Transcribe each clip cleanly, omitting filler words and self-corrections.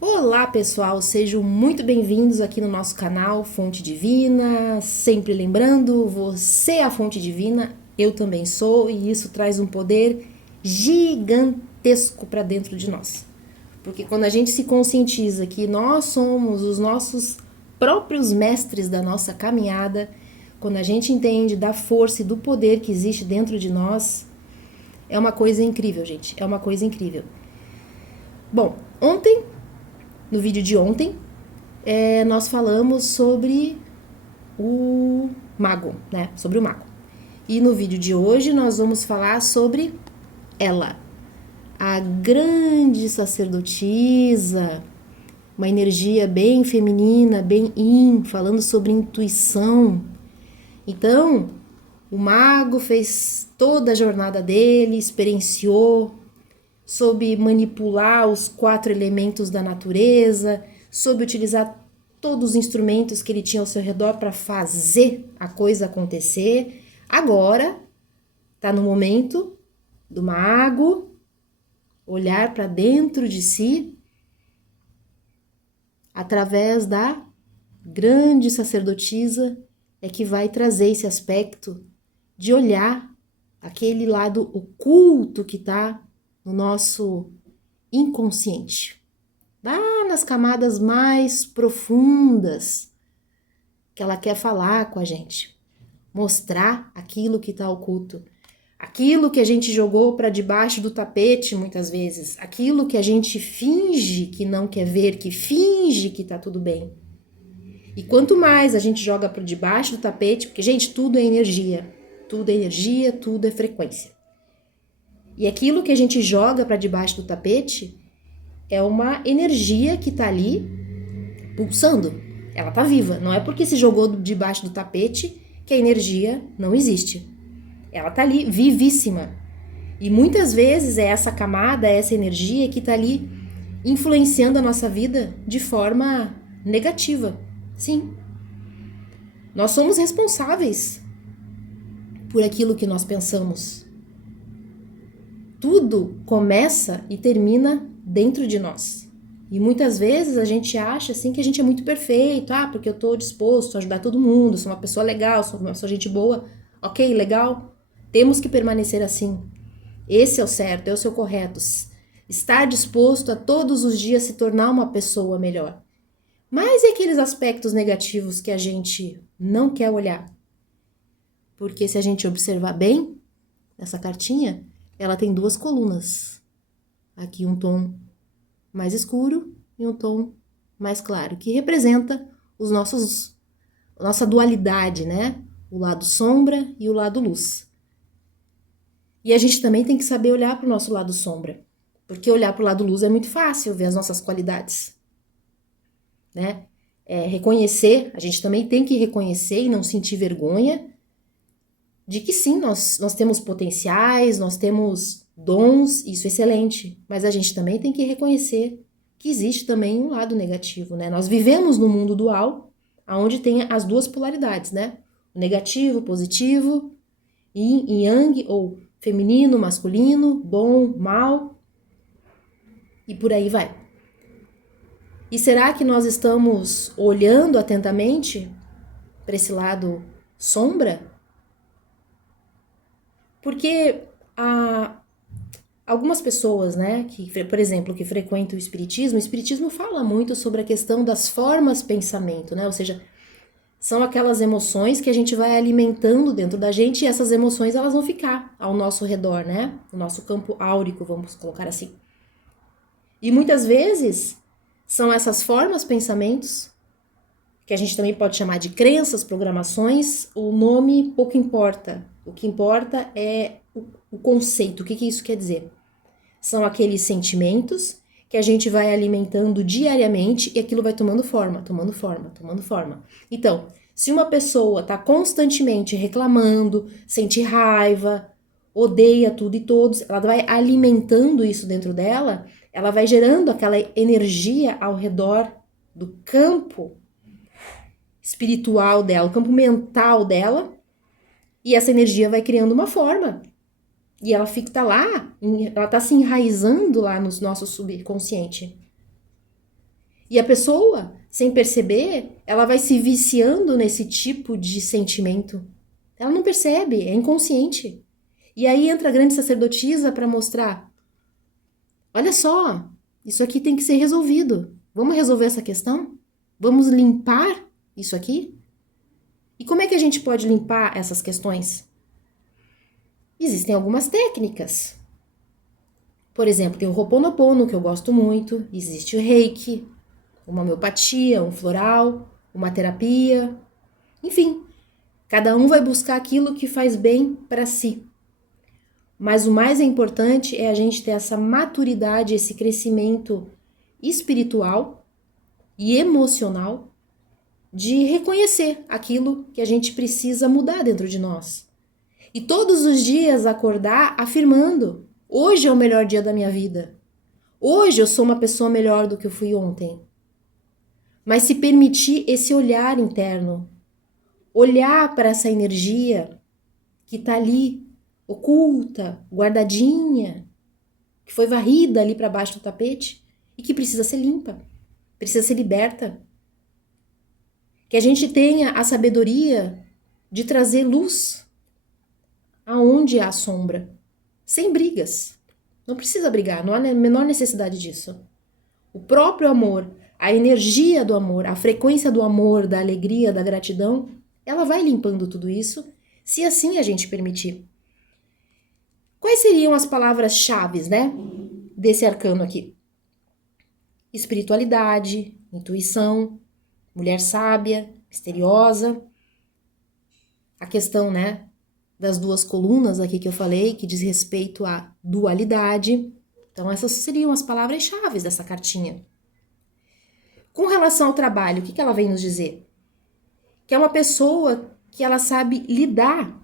Olá, pessoal, sejam muito bem-vindos aqui no nosso canal Fonte Divina. Sempre lembrando, você é a fonte divina, eu também sou, e isso traz um poder gigantesco para dentro de nós. Porque quando a gente se conscientiza que nós somos os nossos próprios mestres da nossa caminhada, quando a gente entende da força e do poder que existe dentro de nós, é uma coisa incrível, gente. É uma coisa incrível. Bom, no vídeo de ontem, nós falamos sobre o mago, né? Sobre o mago. E no vídeo de hoje nós vamos falar sobre ela, a grande sacerdotisa, uma energia bem feminina, bem yin, falando sobre intuição. Então, o mago fez toda a jornada dele, experienciou, soube manipular os 4 elementos da natureza, soube utilizar todos os instrumentos que ele tinha ao seu redor para fazer a coisa acontecer. Agora está no momento do mago olhar para dentro de si através da grande sacerdotisa é que vai trazer esse aspecto de olhar aquele lado oculto que está no nosso inconsciente, lá nas camadas mais profundas que ela quer falar com a gente, mostrar aquilo que está oculto, aquilo que a gente jogou para debaixo do tapete muitas vezes, aquilo que a gente finge que não quer ver, que finge que está tudo bem. E quanto mais a gente joga para debaixo do tapete, porque, gente, tudo é energia, tudo é frequência. E aquilo que a gente joga para debaixo do tapete é uma energia que está ali pulsando. Ela está viva. Não é porque se jogou debaixo do tapete que a energia não existe. Ela está ali vivíssima. E muitas vezes é essa camada, essa energia que está ali influenciando a nossa vida de forma negativa. Sim. Nós somos responsáveis por aquilo que nós pensamos. Tudo começa e termina dentro de nós. E muitas vezes a gente acha assim que a gente é muito perfeito, porque eu estou disposto a ajudar todo mundo, sou uma pessoa legal, sou uma pessoa gente boa. Ok, legal. Temos que permanecer assim. Esse é o certo, é o seu correto. Estar disposto a todos os dias se tornar uma pessoa melhor. Mas e aqueles aspectos negativos que a gente não quer olhar? Porque se a gente observar bem essa cartinha, ela tem 2 colunas. Aqui um tom mais escuro e um tom mais claro, que representa nossa dualidade, né? O lado sombra e o lado luz. E a gente também tem que saber olhar para o nosso lado sombra, porque olhar para o lado luz é muito fácil, ver as nossas qualidades, né? Reconhecer, a gente também tem que reconhecer e não sentir vergonha de que sim, nós temos potenciais, nós temos dons, isso é excelente, mas a gente também tem que reconhecer que existe também um lado negativo, né? Nós vivemos no mundo dual, onde tem as 2 polaridades, né? O negativo, o positivo, yin e yang, ou feminino, masculino, bom, mal, e por aí vai. E será que nós estamos olhando atentamente para esse lado sombra? Porque algumas pessoas, né, que, por exemplo, que frequentam o espiritismo fala muito sobre a questão das formas pensamento, né? Ou seja, são aquelas emoções que a gente vai alimentando dentro da gente e essas emoções elas vão ficar ao nosso redor, né? O nosso campo áurico, vamos colocar assim. E muitas vezes são essas formas pensamentos que a gente também pode chamar de crenças, programações, o nome pouco importa. O que importa é o conceito, o que isso quer dizer? São aqueles sentimentos que a gente vai alimentando diariamente e aquilo vai tomando forma, tomando forma, tomando forma. Então, se uma pessoa está constantemente reclamando, sente raiva, odeia tudo e todos, ela vai alimentando isso dentro dela, ela vai gerando aquela energia ao redor do campo espiritual dela, o campo mental dela, e essa energia vai criando uma forma. E ela tá lá, ela tá se enraizando lá no nosso subconsciente. E a pessoa, sem perceber, ela vai se viciando nesse tipo de sentimento. Ela não percebe, é inconsciente. E aí entra a grande sacerdotisa para mostrar: olha só, isso aqui tem que ser resolvido. Vamos resolver essa questão? Vamos limpar isso aqui? E como é que a gente pode limpar essas questões? Existem algumas técnicas. Por exemplo, tem o Ho'oponopono, que eu gosto muito. Existe o Reiki, uma homeopatia, um floral, uma terapia. Enfim, cada um vai buscar aquilo que faz bem para si. Mas o mais importante é a gente ter essa maturidade, esse crescimento espiritual e emocional de reconhecer aquilo que a gente precisa mudar dentro de nós. E todos os dias acordar afirmando: hoje é o melhor dia da minha vida. Hoje eu sou uma pessoa melhor do que eu fui ontem. Mas se permitir esse olhar interno, olhar para essa energia que está ali, oculta, guardadinha, que foi varrida ali para baixo do tapete e que precisa ser limpa, precisa ser liberta. Que a gente tenha a sabedoria de trazer luz aonde há sombra, sem brigas. Não precisa brigar, não há a menor necessidade disso. O próprio amor, a energia do amor, a frequência do amor, da alegria, da gratidão, ela vai limpando tudo isso, se assim a gente permitir. Quais seriam as palavras-chave, né, desse arcano aqui? Espiritualidade, intuição, mulher sábia, misteriosa. A questão, né, das duas colunas aqui que eu falei, que diz respeito à dualidade. Então, essas seriam as palavras-chave dessa cartinha. Com relação ao trabalho, o que ela vem nos dizer? Que é uma pessoa que ela sabe lidar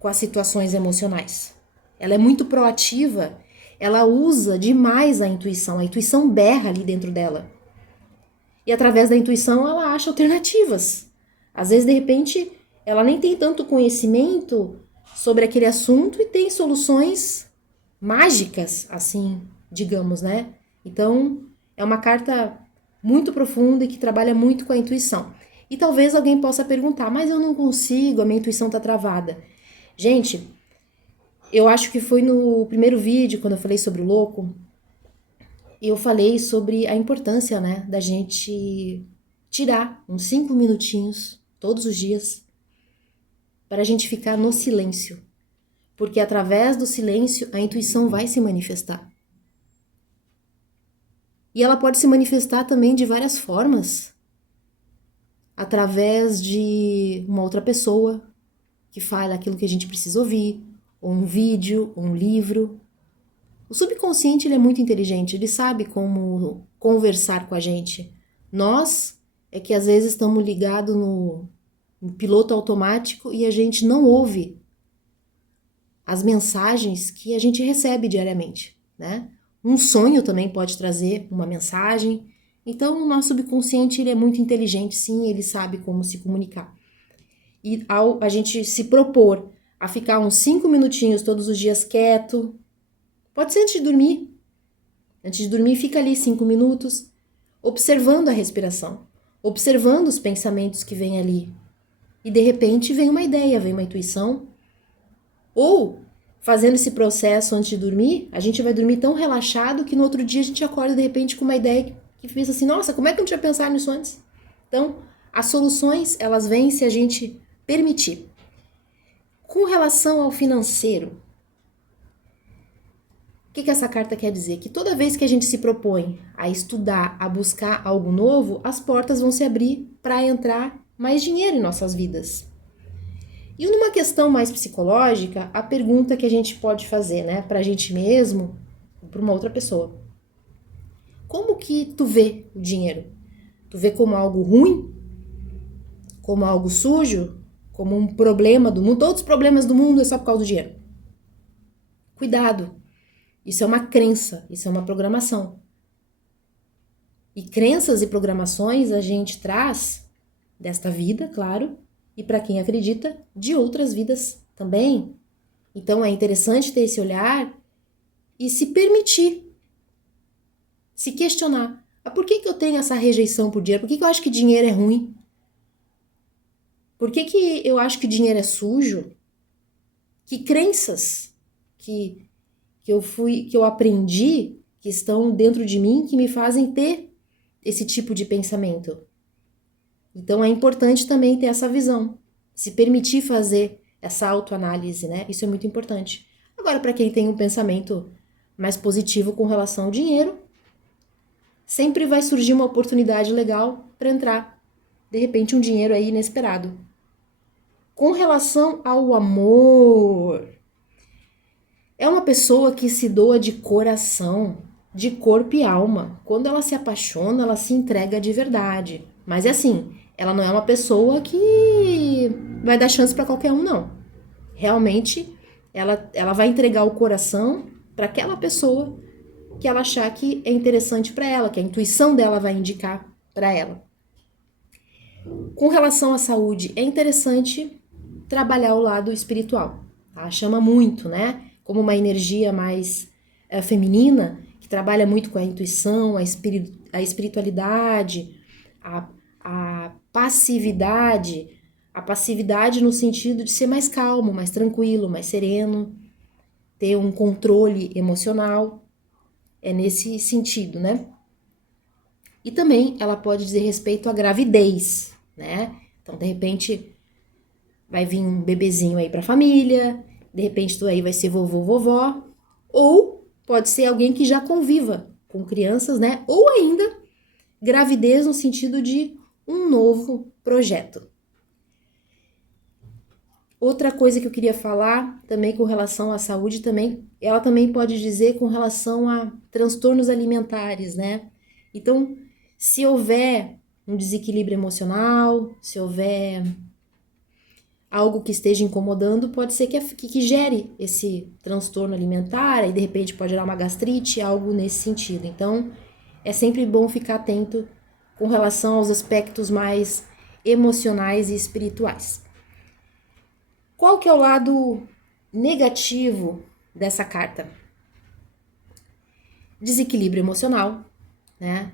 com as situações emocionais. Ela é muito proativa, ela usa demais a intuição berra ali dentro dela. E através da intuição ela acha alternativas. Às vezes, de repente, ela nem tem tanto conhecimento sobre aquele assunto e tem soluções mágicas, assim, digamos, né? Então, é uma carta muito profunda e que trabalha muito com a intuição. E talvez alguém possa perguntar: mas eu não consigo, a minha intuição tá travada. Gente, eu acho que foi no primeiro vídeo, quando eu falei sobre o louco, eu falei sobre a importância, né, da gente tirar uns 5 minutinhos todos os dias para a gente ficar no silêncio. Porque através do silêncio a intuição vai se manifestar. E ela pode se manifestar também de várias formas. Através de uma outra pessoa que fala aquilo que a gente precisa ouvir, ou um vídeo, ou um livro. O subconsciente ele é muito inteligente, ele sabe como conversar com a gente. Nós é que às vezes estamos ligados no piloto automático e a gente não ouve as mensagens que a gente recebe diariamente, né? Um sonho também pode trazer uma mensagem. Então, o nosso subconsciente ele é muito inteligente, sim, ele sabe como se comunicar. E ao a gente se propor a ficar uns 5 minutinhos todos os dias quieto, pode ser antes de dormir. Antes de dormir, fica ali 5 minutos, observando a respiração, observando os pensamentos que vêm ali. E de repente vem uma ideia, vem uma intuição. Ou, fazendo esse processo antes de dormir, a gente vai dormir tão relaxado que no outro dia a gente acorda de repente com uma ideia que pensa assim: nossa, como é que eu não tinha pensado nisso antes? Então, as soluções, elas vêm se a gente permitir. Com relação ao financeiro, o que essa carta quer dizer? Que toda vez que a gente se propõe a estudar, a buscar algo novo, as portas vão se abrir para entrar mais dinheiro em nossas vidas. E numa questão mais psicológica, a pergunta que a gente pode fazer, né, pra gente mesmo, ou pra uma outra pessoa. Como que tu vê o dinheiro? Tu vê como algo ruim? Como algo sujo? Como um problema do mundo? Todos os problemas do mundo é só por causa do dinheiro. Cuidado. Isso é uma crença, isso é uma programação. E crenças e programações a gente traz desta vida, claro, e para quem acredita, de outras vidas também. Então é interessante ter esse olhar e se permitir, se questionar. Mas por que que eu tenho essa rejeição por dinheiro? Por que que eu acho que dinheiro é ruim? Por que que eu acho que dinheiro é sujo? Que crenças que, que eu aprendi, que estão dentro de mim, que me fazem ter esse tipo de pensamento? Então é importante também ter essa visão, se permitir fazer essa autoanálise, né? Isso é muito importante. Agora, para quem tem um pensamento mais positivo com relação ao dinheiro, sempre vai surgir uma oportunidade legal para entrar, de repente, um dinheiro aí inesperado. Com relação ao amor, é uma pessoa que se doa de coração, de corpo e alma. Quando ela se apaixona, ela se entrega de verdade. Mas é assim, ela não é uma pessoa que vai dar chance para qualquer um, não. Realmente, ela vai entregar o coração para aquela pessoa que ela achar que é interessante para ela, que a intuição dela vai indicar para ela. Com relação à saúde, é interessante trabalhar o lado espiritual. Tá? Chama muito, né? Como uma energia mais feminina, que trabalha muito com a intuição, a espiritualidade, a passividade. A passividade no sentido de ser mais calmo, mais tranquilo, mais sereno, ter um controle emocional. É nesse sentido, né? E também ela pode dizer respeito à gravidez, né? Então, de repente, vai vir um bebezinho aí pra família, de repente tu aí vai ser vovô, vovó, ou pode ser alguém que já conviva com crianças, né? Ou ainda gravidez no sentido de um novo projeto. Outra coisa que eu queria falar também com relação à saúde também, ela também pode dizer com relação a transtornos alimentares, né? Então, se houver um desequilíbrio emocional, se houver algo que esteja incomodando, pode ser que gere esse transtorno alimentar e de repente pode gerar uma gastrite, algo nesse sentido. Então, é sempre bom ficar atento com relação aos aspectos mais emocionais e espirituais. Qual que é o lado negativo dessa carta? Desequilíbrio emocional, né?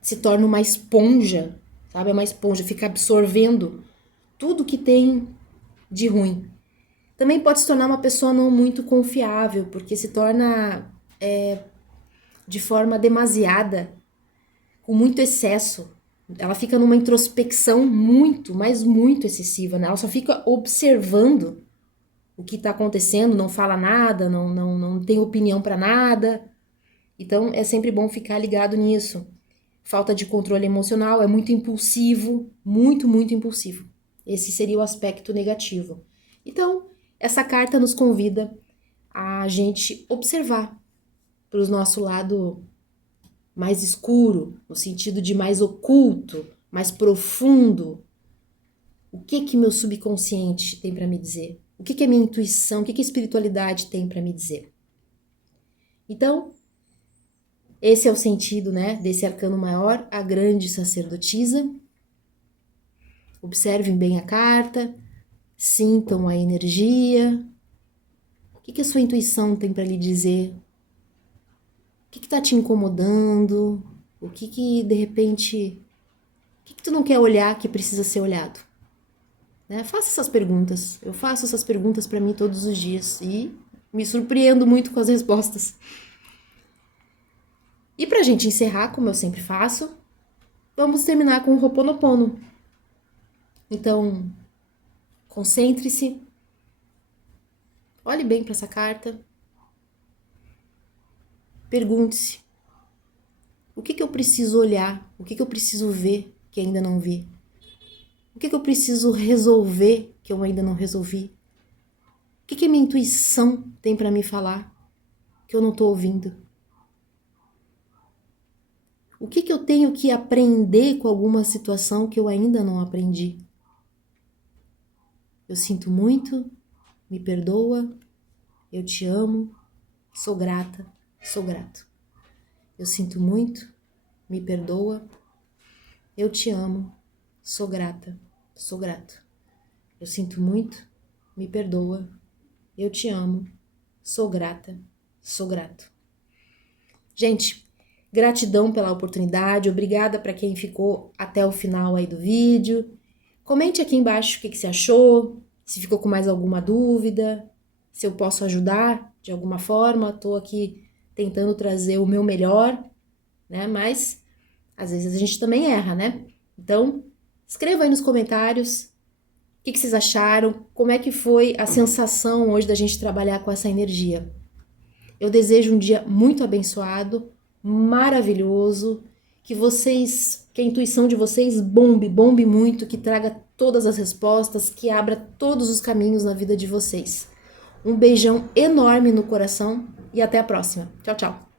Se torna uma esponja, sabe? É uma esponja, fica absorvendo tudo que tem de ruim. Também pode se tornar uma pessoa não muito confiável, porque se torna de forma demasiada, com muito excesso. Ela fica numa introspecção muito, mas muito excessiva, né? Ela só fica observando o que está acontecendo, não fala nada, não tem opinião para nada. Então é sempre bom ficar ligado nisso. Falta de controle emocional, é muito impulsivo, muito, muito impulsivo. Esse seria o aspecto negativo. Então, essa carta nos convida a gente observar para o nosso lado mais escuro, no sentido de mais oculto, mais profundo. O que que meu subconsciente tem para me dizer? O que que a minha intuição, o que que a espiritualidade tem para me dizer? Então, esse é o sentido, né, desse arcano maior, a grande sacerdotisa. Observem bem a carta, sintam a energia. O que que a sua intuição tem para lhe dizer? O que está te incomodando? O que de repente, o que tu não quer olhar que precisa ser olhado? Né? Faça essas perguntas. Eu faço essas perguntas para mim todos os dias e me surpreendo muito com as respostas. E pra gente encerrar, como eu sempre faço, vamos terminar com o Ho'oponopono. Então, concentre-se, olhe bem para essa carta, pergunte-se: o que eu preciso olhar, o que eu preciso ver que ainda não vi? O que eu preciso resolver que eu ainda não resolvi? O que a minha intuição tem para me falar que eu não estou ouvindo? O que eu tenho que aprender com alguma situação que eu ainda não aprendi? Eu sinto muito, me perdoa, eu te amo, sou grata, sou grato. Eu sinto muito, me perdoa, eu te amo, sou grata, sou grato. Eu sinto muito, me perdoa, eu te amo, sou grata, sou grato. Gente, Gratidão pela oportunidade, obrigada para quem ficou até o final aí do vídeo. Comente aqui embaixo o que você achou, se ficou com mais alguma dúvida, se eu posso ajudar de alguma forma. Estou aqui tentando trazer o meu melhor, né? Mas às vezes a gente também erra, né? Então, escreva aí nos comentários o que vocês acharam, como é que foi a sensação hoje da gente trabalhar com essa energia. Eu desejo um dia muito abençoado, maravilhoso, que a intuição de vocês bombe muito, que traga todas as respostas, que abra todos os caminhos na vida de vocês. Um beijão enorme no coração e até a próxima. Tchau, tchau.